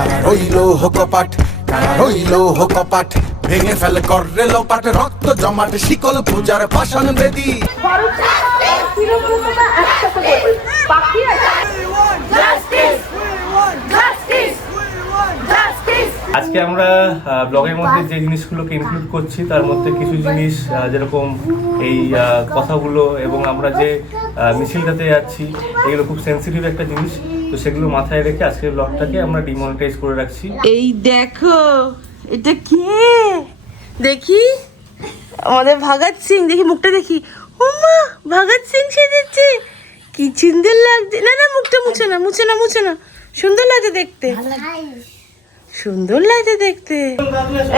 কারা রইল কপাট কারা রইল কপাট ভেঙে ফেলে কররে লোপাট, রক্ত জমাট, শিকল পূজার পাষাণ বেদী। আজকে আমরা ব্লগের মধ্যে যে জিনিসগুলোকে ইনক্লুড করছি তার মধ্যে কিছু জিনিস যেরকম এই কথাগুলো এবং আমরা যে মিছিলটাতে যাচ্ছি এগুলো খুব সেন্সিটিভ একটা জিনিস। তো সেগুলো মাথায় রেখে আজকের ব্লগটাকে আমরা ডিমনিটাইজ করে রাখছি। এই দেখো এটা কে? দেখি আমাদের ভগৎ সিং দেখি মুখটা দেখি। উমা ভগৎ সিং সেজেছে। কি সুন্দর লাগছে। না না মুখটা মুছে না মুছে না মুছে না। সুন্দর লাগছে দেখতে। সুন্দর লাগছে দেখতে।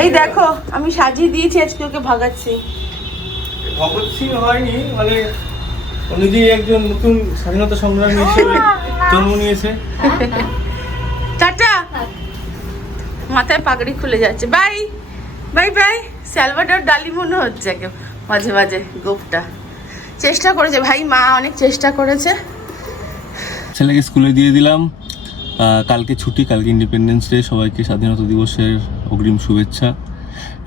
এই দেখো আমি সাজিয়ে দিয়েছি আজকে ওকে ভগৎ সিং ভগৎ সিং হয়নি মানে নিজেই একজন নতুন স্বাধীনতা সংগ্রামী হিসেবে জন্ম নিয়েছে। টাটা। মাথায় পাগড়ি খুলে যাচ্ছে। Bye bye bye. স্যালভাডর ডালি মনে হচ্ছে একে মাঝে মাঝে গোপটা। চেষ্টা করেছে। ভাই মা অনেক চেষ্টা করেছে। ছেলেকে স্কুলে দিয়ে দিলাম। কালকে ছুটি কালকে ইন্ডিপেন্ডেন্স ডে সবাইকে স্বাধীনতা দিবসের অগ্রিম শুভেচ্ছা।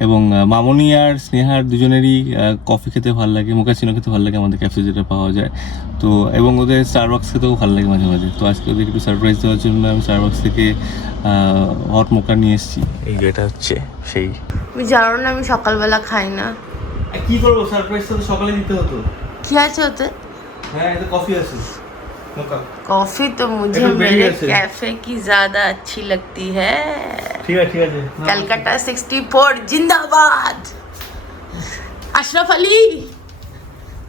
এবং মামনি আর স্নেহার দুজনেরই কফি খেতে ভালো লাগে মোকাচিনো খেতে ভালো লাগে আমাদের ক্যাফে যেটা পাওয়া যায়। তো এবং ওদের স্টারবাক্স খেতেও ভালো লাগে মাঝে মাঝে। তো আজকে ওদের একটু সারপ্রাইজ দেওয়ার জন্য আমি স্টারবাক্স থেকে হট মোকা নিয়ে এসেছি। এই যেটা হচ্ছে সেই। তুমি জানো না আমি সকালবেলা খাই না। কি করব? সারপ্রাইজটা তো সকালে দিতে হতো। কি আছে ওতে? হ্যাঁ এটা কফি আছে। कॉफी तो मुझे একটু বেরিয়ে मेरे গেছে। कैफे की ज्यादा अच्छी लगती है ঠিক আছে ঠিক আছে कलकत्ता 64 जिंदाबाद अशरफ अली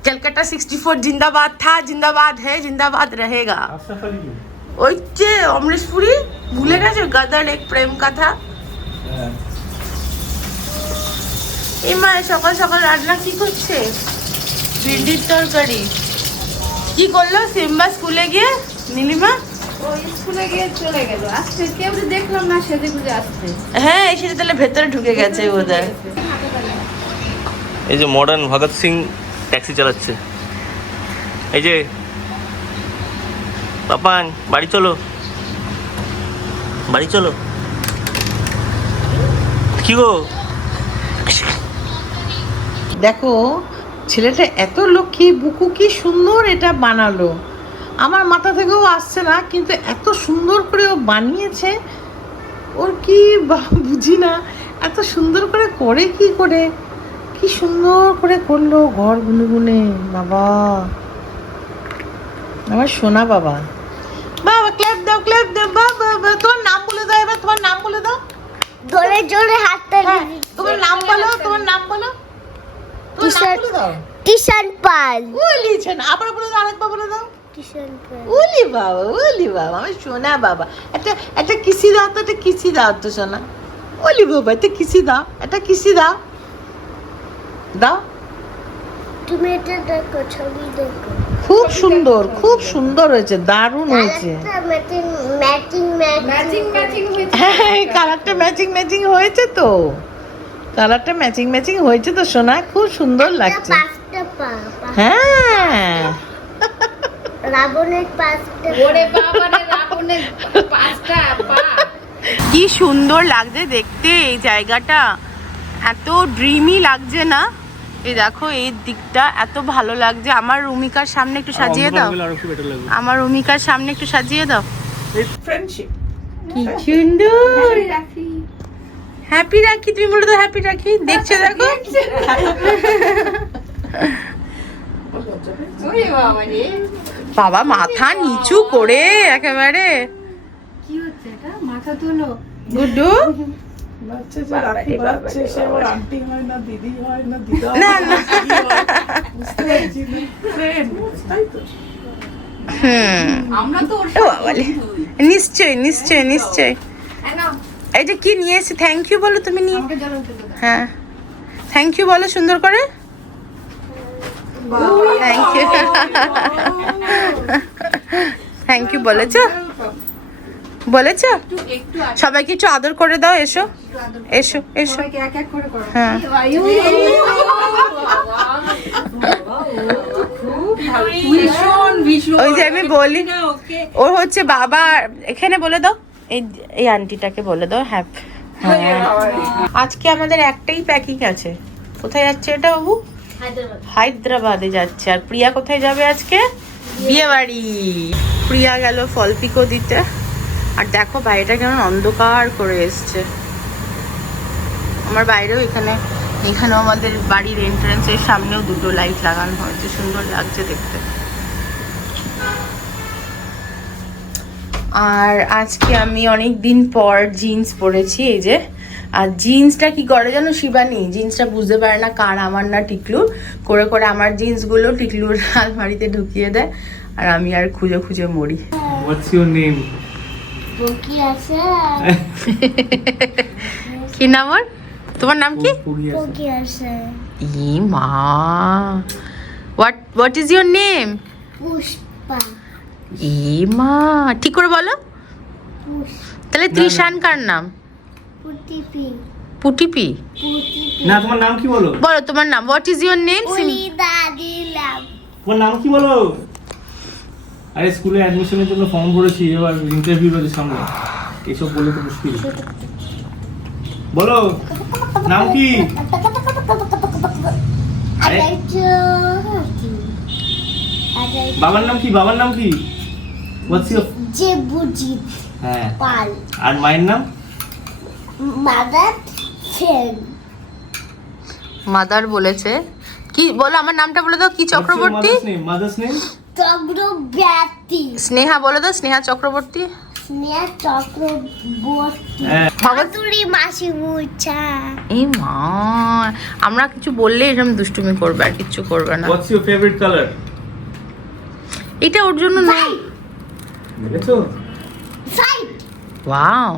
कलकत्ता 64 जिंदाबाद था जिंदाबाद है जिंदाबाद रहेगा আশরাফ আলী কি? ওই যে অমরেশপুরি ভুলে গেছে গাদার এক প্রেম কথা হ্যাঁ এই মা সকাল সকাল রান্না কি করছে ভিন্ডির তরকারি কি করল? সিম্বা স্কুলে গিয়ে নীলিমা? ও স্কুলে গিয়ে চলে গেল। আসতে কেউ তো দেখলাম না সেজে গুজে আসতে হ্যাঁ এসে তাহলে ভেতরে ঢুকে গেছে বোধহয় এই যে মডার্ন ভগৎ সিং ট্যাক্সি চালাচ্ছে। এই যে পাপান বাড়ি চলো। বাড়ি চলো। কি গো? দেখো ছেলেটা এত লক্ষ্মী বুকু কি সুন্দর এটা বানালো। আমার মাথা থেকেও আসছে না কিন্তু এত সুন্দর করে ও বানিয়েছে ওর কি বুঝি না এত সুন্দর করে করে কি করে? কি সুন্দর করে করল ঘর গুনে গুনে বাবা। আমার সোনা বাবা। বাবা ক্ল্যাপ দাও ক্ল্যাপ দাও বাবা বাবা তোমার নাম বলে দাও এবার তোমার নাম বলে দাও। জোরে জোরে হাতটা হ্যাঁ তোমার নাম বলো তোমার নাম বলো। পাল। বলিছেন আবার বলে দাও আরেকবার বলে দাও। ওলি বাবা ওলি বাবা আমার সোনা বাবা। একটা একটা কিসি দাও তো একটা কিসি দাও তো সোনা। ওলি বাবা একটা কিসি দাও একটা কিসি দাও। দাও। তুমি এটা দেখো ছবি দেখো। খুব সুন্দর খুব সুন্দর হয়েছে দারুণ হয়েছে। ম্যাচিং ম্যাচিং ম্যাচিং ম্যাচিং হয়েছে। হ্যাঁ কালারটা ম্যাচিং ম্যাচিং হয়েছে তো। কালারটা ম্যাচিং ম্যাচিং হয়েছে তো সোনা। খুব সুন্দর লাগছে। হ্যাঁ। রাবণের পাঁচটা ওরে বাবা রে রাবণের পাঁচটা পা। কি সুন্দর লাগছে দেখতে এই জায়গাটা। এত ড্রিমি লাগছে না? এই দেখো এই দিকটা এত ভালো লাগছে। আমার রুমিকার সামনে একটু সাজিয়ে দাও। আমার রুমিকার সামনে একটু সাজিয়ে দাও। ফ্রেন্ডশিপ কি সুন্দর। রাখি। হ্যাপি রাখি তুমি বলে দাও হ্যাপি রাখি? দেখছ দেখো? বাবা মাথা নিচু করে একেবারে। কি হচ্ছে এটা? মাথা তোলো। গুড্ডু? বাচ্চা যে রাখি বাচ্চা সে ওর আন্টি হয় না না দিদা না না বুঝতে পারছি না। ফ্রেন্ড তাই তো। হুম। আমরা তো ওর ও নিশ্চয় নিশ্চয় নিশ্চয় নাও এটা কি নিয়ে এসে থ্যাংক ইউ বলো তুমি নিয়ে। হ্যাঁ। থ্যাংক ইউ বলো সুন্দর করে। থ্যাংক ইউ থ্যাংক ইউ বলেছ? বলেছ? সবাইকে একটু আদর করে দাও এসো। এসো এসো। হ্যাঁ। ওই যে আমি বলি ওর হচ্ছে বাবা এখানে বলে দাও। এই এই আন্টিটাকে বলে দাও হ্যাঁ। হ্যাঁ। আজকে আমাদের একটাই প্যাকিং আছে। কোথায় যাচ্ছে এটা বাবু? হায়দ্রাবাদে। যাচ্ছে। আর প্রিয়া কোথায় যাবে আজকে? বিয়ে বাড়ি প্রিয়া গেল ফল পিকো দিতে। আর দেখো বাইরেটা কেমন অন্ধকার করে এসছে। আমার বাইরেও এখানে এখানেও আমাদের বাড়ির এন্ট্রান্সের সামনেও দুটো লাইট লাগানো হয়েছে। সুন্দর লাগছে দেখতে। আর আজকে আমি অনেক দিন পর জিন্স পরেছি এই যে। আর জিন্সটা কি করে জানো শিবানী? জিন্সটা বুঝতে পারে না কার আমার না টিকলুর। করে করে আমার জিন্সগুলো টিকলুর আলমারিতে ঢুকিয়ে দেয় আর আমি আর খুঁজে খুঁজে মরি। হোয়াটস ইউর নেম আছে। কি নাম ওর? তোমার নাম কি? ই মা what what is your name Pushpa. মা ঠিক করে বলো। তাহলে ত্রিশান কার নাম? পুটিপি পুটিপি পুটিপি না তোমার নাম কি বলো? বলো তোমার নাম। হোয়াট ইজ ইউর নেম তোমার নাম কি বলো? আরে স্কুলে অ্যাডমিশনের জন্য ফর্ম ভরেছি এবার ইন্টারভিউ রয়েছে সামনে। এসব বলে তো মুশকিল। বলো নাম কি? আরে বাবার নাম কি? বাবার নাম কি? হোয়াটস যে বুঝিত হ্যাঁ। পাল আর মায়ের নাম? মাদার মাদার বলেছে। কি বলো আমার নামটা বলে দাও কি চক্রবর্তী? নেম চক্রবর্তী। স্নেহা বলে দাও স্নেহা চক্রবর্তী। স্নেহা চক্রবর্তী। হ্যাঁ। ভাতুরি মাসি মুছা এই মা আমরা কিছু বললে এরকম দুষ্টুমি করবে আর কিচ্ছু করবে না। হোয়াটস ইউর ফেভারিট কালার এটা ওর জন্য নেই দেখেছ? ওয়াও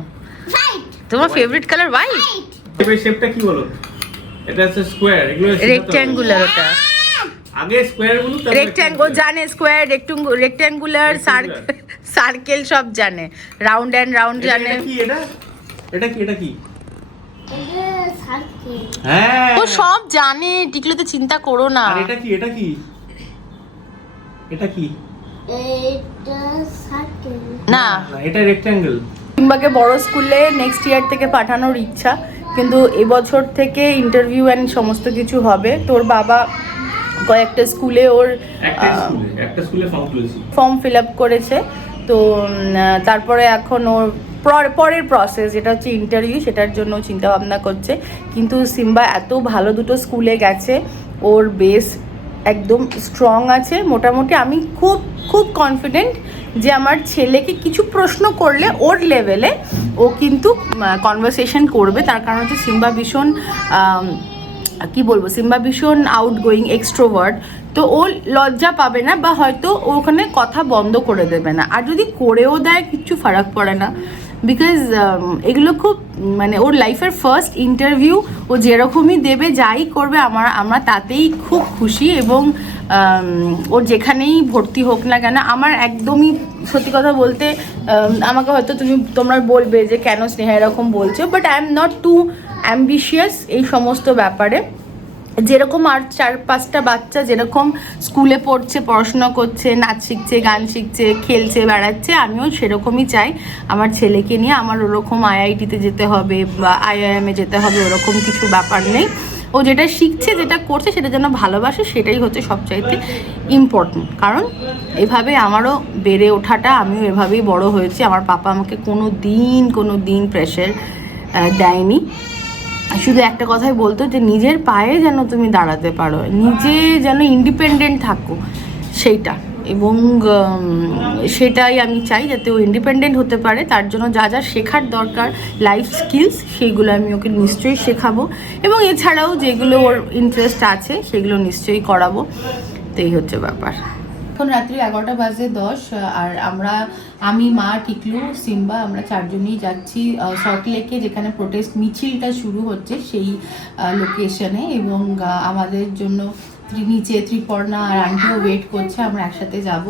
তোমার ফেভারিট কালার হোয়াইট এবার শেপটা কি বলো? এটা হচ্ছে স্কোয়ার এগুলো রেক্ট্যাঙ্গুলার ওটা। আগে স্কোয়ারগুলো তারপর রেক্ট্যাঙ্গল। জানে স্কোয়ার রেক্ট্যাঙ্গুলার সার্কেল সব জানে। রাউন্ড অ্যান্ড রাউন্ড জানে। এটা কি এটা? এটা কি এটা কি? হ্যাঁ। ও সব জানে টিকলুতে চিন্তা করো না। আর এটা কি এটা কি? এটা কি? এটা সার্কেল না এটা রেক্ট্যাঙ্গেল সিম্বাকে বড় স্কুলে নেক্সট ইয়ার থেকে পাঠানোর ইচ্ছা কিন্তু এবছর থেকে ইন্টারভিউ অ্যান্ড সমস্ত কিছু হবে। তোর বাবা কয়েকটা স্কুলে ওর একটা স্কুলে ফর্ম তুলেছি ফর্ম ফিল আপ করেছে। তো তারপরে এখন ওর পর- পরের প্রসেস যেটা হচ্ছে ইন্টারভিউ সেটার জন্য চিন্তা ভাবনা করছে। কিন্তু সিম্বা এত ভালো দুটো স্কুলে গেছে ওর বেস একদম স্ট্রং আছে। মোটামুটি আমি খুব খুব কনফিডেন্ট যে আমার ছেলেকে কিছু প্রশ্ন করলে ওর লেভেলে ও কিন্তু কনভারসেশন করবে। তার কারণ হচ্ছে সিম্বা ভীষণ কি বলব? সিম্বা ভীষণ আউট গোয়িং এক্সট্রোভার্ট তো ও লজ্জা পাবে না বা হয়তো ওখানে কথা বন্ধ করে দেবে না। আর যদি করেও দেয়, কিচ্ছু ফারাক পড়ে না। বিকজ এগুলো খুব মানে ওর লাইফের ফার্স্ট ইন্টারভিউ ও যেরকমই দেবে যাই করবে আমার আমরা তাতেই খুব খুশি এবং আম, ওর যেখানেই ভর্তি হোক না কেন আমার একদমই সত্যি কথা বলতে আমাকে হয়তো তুমি তোমরা বলবে যে কেন স্নেহা এরকম বলছো but I am not too ambitious এই সমস্ত ব্যাপারে। যেরকম আর চার, পাঁচটা বাচ্চা যেরকম স্কুলে পড়ছে, পড়াশোনা করছে, নাচ শিখছে, গান শিখছে, খেলছে, বেড়াচ্ছে, আমিও সেরকমই চাই। আমার ছেলেকে নিয়ে আমার ওরকম আইআইটিতে যেতে হবে বা আইআইএমে যেতে হবে, ওরকম কিছু ব্যাপার নেই। ও যেটা শিখছে, যেটা করছে, সেটা যেন ভালোবাসে, সেটাই হচ্ছে সবচাইতে ইম্পর্টেন্ট কারণ এভাবে আমারও বেড়ে ওঠাটা, আমিও এভাবেই বড় হয়েছি। আমার পাপা আমাকে কোনো দিন কোনো দিন প্রেশার দেয়নি। শুধু একটা কথাই বলতো যে নিজের পায়ে যেন তুমি দাঁড়াতে পারো, নিজে যেন ইন্ডিপেন্ডেন্ট থাকো, সেইটা। এবং সেটাই আমি চাই যাতে ও ইন্ডিপেন্ডেন্ট হতে পারে। তার জন্য যা যা শেখার দরকার লাইফ স্কিলস সেইগুলো আমি ওকে নিশ্চয়ই শেখাবো। এবং এছাড়াও যেগুলো ওর ইন্টারেস্ট আছে, সেগুলো নিশ্চয়ই করাবো। তো এই হচ্ছে ব্যাপার। এখন রাত্রি এগারোটা বাজে দশ আর আমরা, আমি, মা, টিকলু, সিম্বা, আমরা চারজনই যাচ্ছি সল্টলেকে যেখানে প্রোটেস্ট মিছিলটা শুরু হচ্ছে সেই লোকেশনে এবং আমাদের জন্য নিচে ত্রিপর্ণা আর আন্টিও ওয়েট করছে, আমরা একসাথে যাব।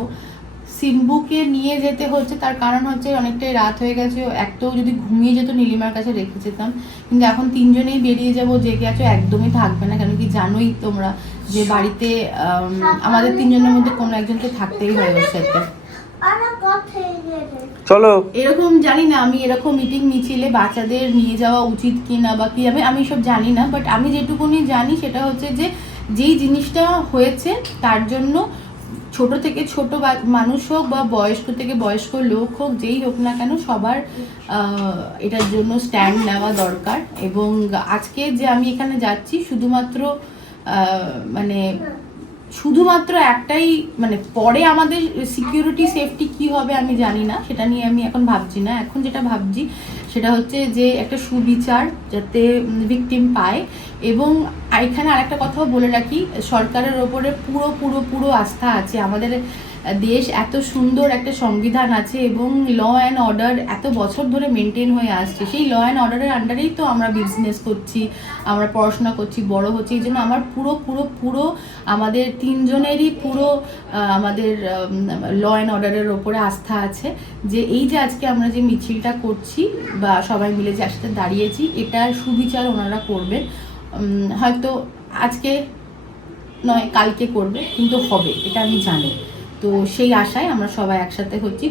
সিম্বুকে নিয়ে যেতে হচ্ছে, তার কারণ হচ্ছে অনেকটাই রাত হয়ে গেছে, একটাও যদি ঘুমিয়ে যেত নীলিমার কাছে রেখে যেতাম। কিন্তু এখন তিনজনেই বেরিয়ে যাব, জেগে আছো, একদমই থাকবে না, কেন কি জানোই তোমরা। যে বাড়িতে আম, আমাদের তিনজনের মধ্যে কোনো একজনকে থাকতেই হয় ওর সাথে। চলো। এরকম জানি না আমি এরকম মিটিং মিছিলে বাচ্চাদের নিয়ে যাওয়া উচিত কি না বা কি আমি আমি সব জানি না বাট আমি যেটুকুনি জানি সেটা হচ্ছে যে যেই জিনিসটা হয়েছে তার জন্য ছোট থেকে ছোট মানুষ হোক বা বয়স্ক থেকে বয়স্ক লোক হোক যেই হোক না কেন সবার এটার জন্য স্ট্যান্ড নেওয়া দরকার। এবং আজকে যে আমি এখানে যাচ্ছি শুধুমাত্র মানে শুধুমাত্র একটাই মানে পরে আমাদের সিকিউরিটি সেফটি কি হবে আমি জানি না। সেটা নিয়ে আমি এখন ভাবছি না। এখন যেটা ভাবছি, সেটা হচ্ছে যে একটা সুবিচার যাতে ভিকটিম পায়। এবং এখানে আরেকটা কথাও বলে রাখি, সরকারের ওপরে পুরো পুরো পুরো আস্থা আছে। আমাদের দেশ এত সুন্দর একটা সংবিধান আছে এবং ল অ্যান্ড অর্ডার এত বছর ধরে মেনটেন হয়ে আসছে। সেই ল অ্যান্ড অর্ডারের আন্ডারেই তো আমরা বিজনেস করছি, আমরা পড়াশোনা করছি, বড় হচ্ছে, এই জন্য আমার পুরো পুরো পুরো আমাদের তিনজনেরই পুরো আমাদের ল অ্যান্ড অর্ডারের ওপরে আস্থা আছে যে এই যে আজকে আমরা যে মিছিলটা করছি বা সবাই মিলে যে একসাথে দাঁড়িয়েছি, এটার সুবিচার ওনারা করবেন। হয়তো আজকে নয়, কালকে করবে, কিন্তু হবে, এটা আমি জানি। তো সেই আশায় আমরা সবাই একসাথে হচ্ছি।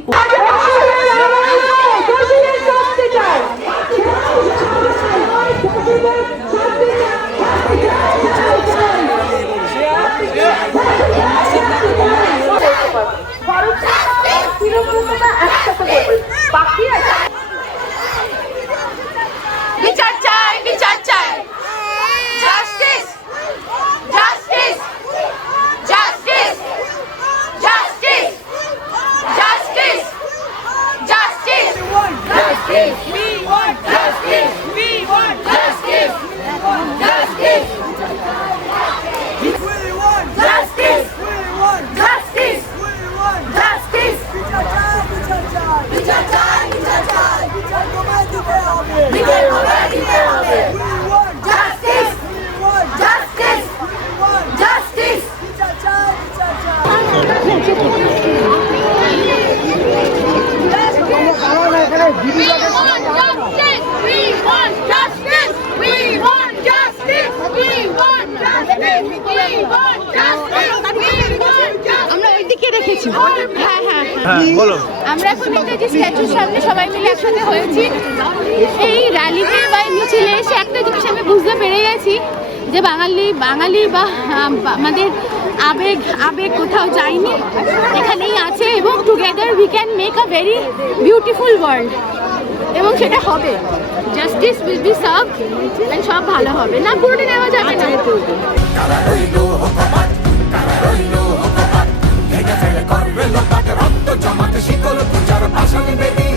বিচার চাই বিচার চাই justice justice justice justice justice justice justice we want justice we want justice justice justice justice justice বিচার চাই বিচার চাই বিচার হবে দিতে হবে জাস্টিস জাস্টিস জাস্টিস দিকে রেখেছি হ্যাঁ। হ্যাঁ হ্যাঁ। বলো। আমরা এখন নেতাজি স্ট্যাচুর সামনে সবাই মিলে একসাথে হয়েছি এই র্যালিতে বা এই মিছিলে এসে একটা জিনিস আমি বুঝতে পেরে গেছি যে বাঙালি বাঙালি বা বা- আমাদের আবেগ আবেগ কোথাও যায়নি এখানেই আছে এবং together we can make a very beautiful world এবং সেটা হবে। জাস্টিস উইল বি সার্ভ সব ভালো হবে। না পুরোটা নেওয়া যাবে না। লোপাট রক্ত জমাট শিকল ভাষণ বেদি।